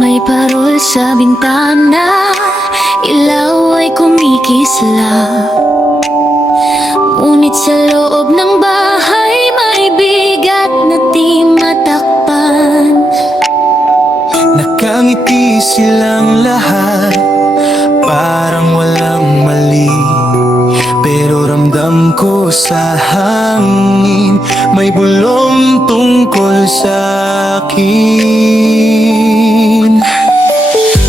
May parol sa bintana, ilaw ay kumikislap. Ngunit sa loob ng bahay may bigat na di matakpan. Nakangiti silang lahat, parang walang mali. Pero ramdam ko sa hangin, may bulong tungkol sa akin.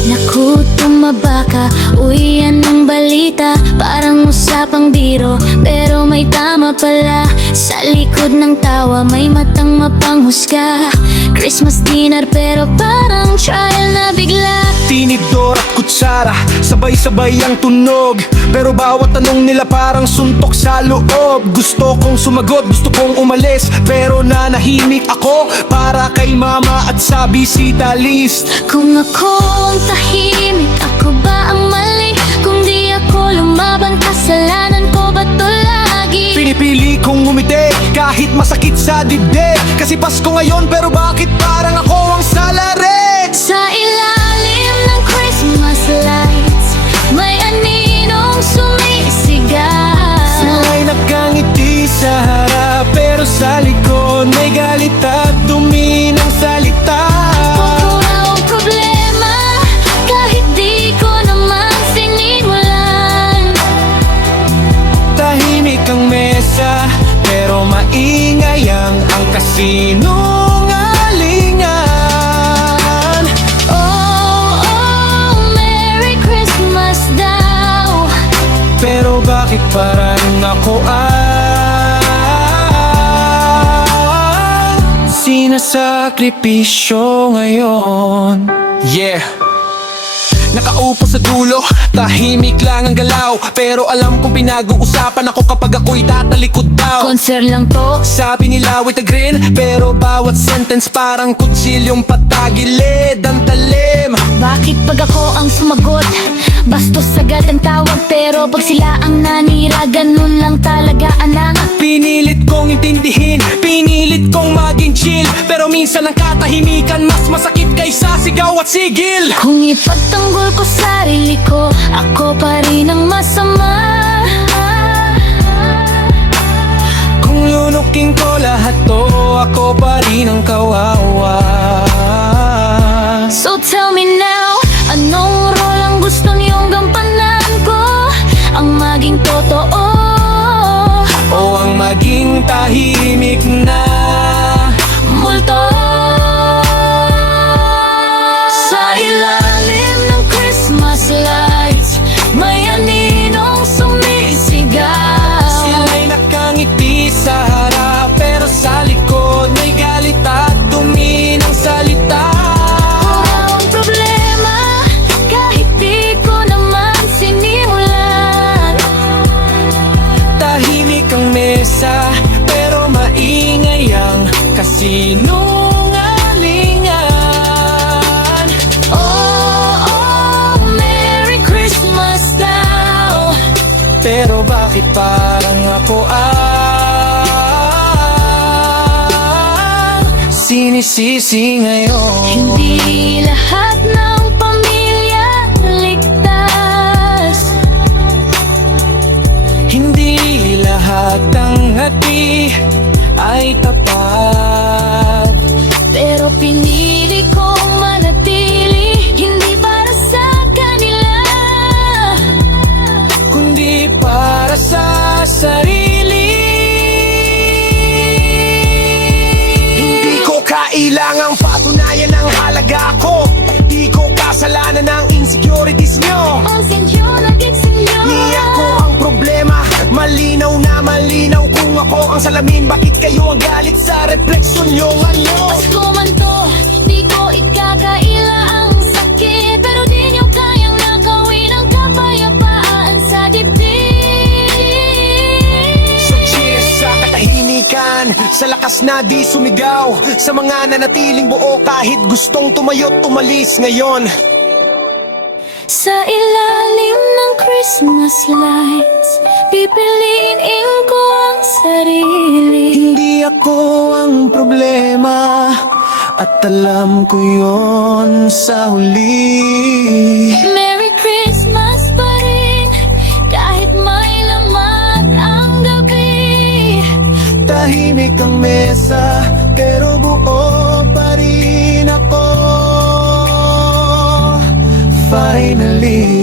Naku, tumaba ka, uy, anong balita? Parang usapang biro, pero may tama pala. Sa likod ng tawa, may matang mapanghusga. Christmas dinner, pero parang trial na bigla. Tinidor at kutsara, sabay-sabay ang tunog. Pero bawat tanong nila parang suntok sa loob. Gusto kong sumagot, gusto kong umalis, pero nanahimik ako para kay mama at sa bisita list. Kung ako ang tahimik, ako ba ang mali? Kung di ako lumaban, kasalanan ko ba to lagi? Pinipili kong ngumiti kahit masakit sa dibdib. Kasi Pasko ngayon pero bakit parang ako ang salare? Sa ilalim ng Christmas lights, may aninong sumisigaw. Sila'y nakangiti sa harap, pero sa likod may galit at dumi ng salita. Kung ang problema, kahit di ko naman sinimulan. Tahimik ang mesa, pero maingay ang kasinungalingan. Oh, oh, Merry Christmas daw. Pero bakit parang ako ang sinasakripisyo ngayon? Yeah! Nakaupo sa dulo, tahimik lang ang galaw. Pero alam kong pinag-uusapan ako kapag ako'y tatalikod daw. Concern lang to. Sabi nila with a grin, pero bawat sentence parang kutsilyong patagilid ang talim. Bakit pag ako ang sumagot, bastos agad ang tawag? Pero pag sila ang nanira, ganun lang talaga anak. Pinilit kong intindihin, pinilit kong maging chill, pero minsan ang katahimikan mas masakit kaysa sigaw at sigil. Kung ipagtanggol ko sarili ko, ako pa rin ang masama. Kung lunukin ko lahat to, ako pa rin ang kawawa. So tell me now, anong role ang gusto niyong gampanan ko? Ang maging totoo O ang maging tahimik na multo? Sa ilalim ng Christmas lights, may aninong sumisigaw. sila'y nakangiti sa harap, pero sa likod may galit at dumi ng salita. Ang problema, kahit di ko naman sinimulan. Tahimik ang mesa, pero maingay ang kasinungalingan. Oh, oh, Merry Christmas daw. Pero bakit parang ako ang sinisisi ngayon? Hindi lahat ng pamilya ligtas. Hindi lahat ng ngati ay tapat. Pero pinili kong manatili, hindi para sa kanila, Kundi para sa sarili. Hindi ko kailangang patunayan ang halaga ko. Di ko kasalanan ang insecurities nyo. ang senyo naging senyo. Di ako ang problema, malinaw na malinaw. Kung ako ang salamin, bakit kayo ang galit sa refleksyon nyo? Ano? Pasko man to, di ko ikakaila ang sakit, pero di nyo kayang nakawin ang kapayapaan sa dibdib. So cheers sa katahimikan, sa lakas na di sumigaw, sa mga nanatiling buo kahit gustong tumayo't tumalis ngayon. Sa ilalim ng Christmas lights, pipiliin ko ang sarili. Hindi ako ang problema, At alam ko yon sa huli. Merry Christmas pa rin, kahit may lamang ang gabi. Tahimik ang mesa, pero buo pa rin ako. Finally,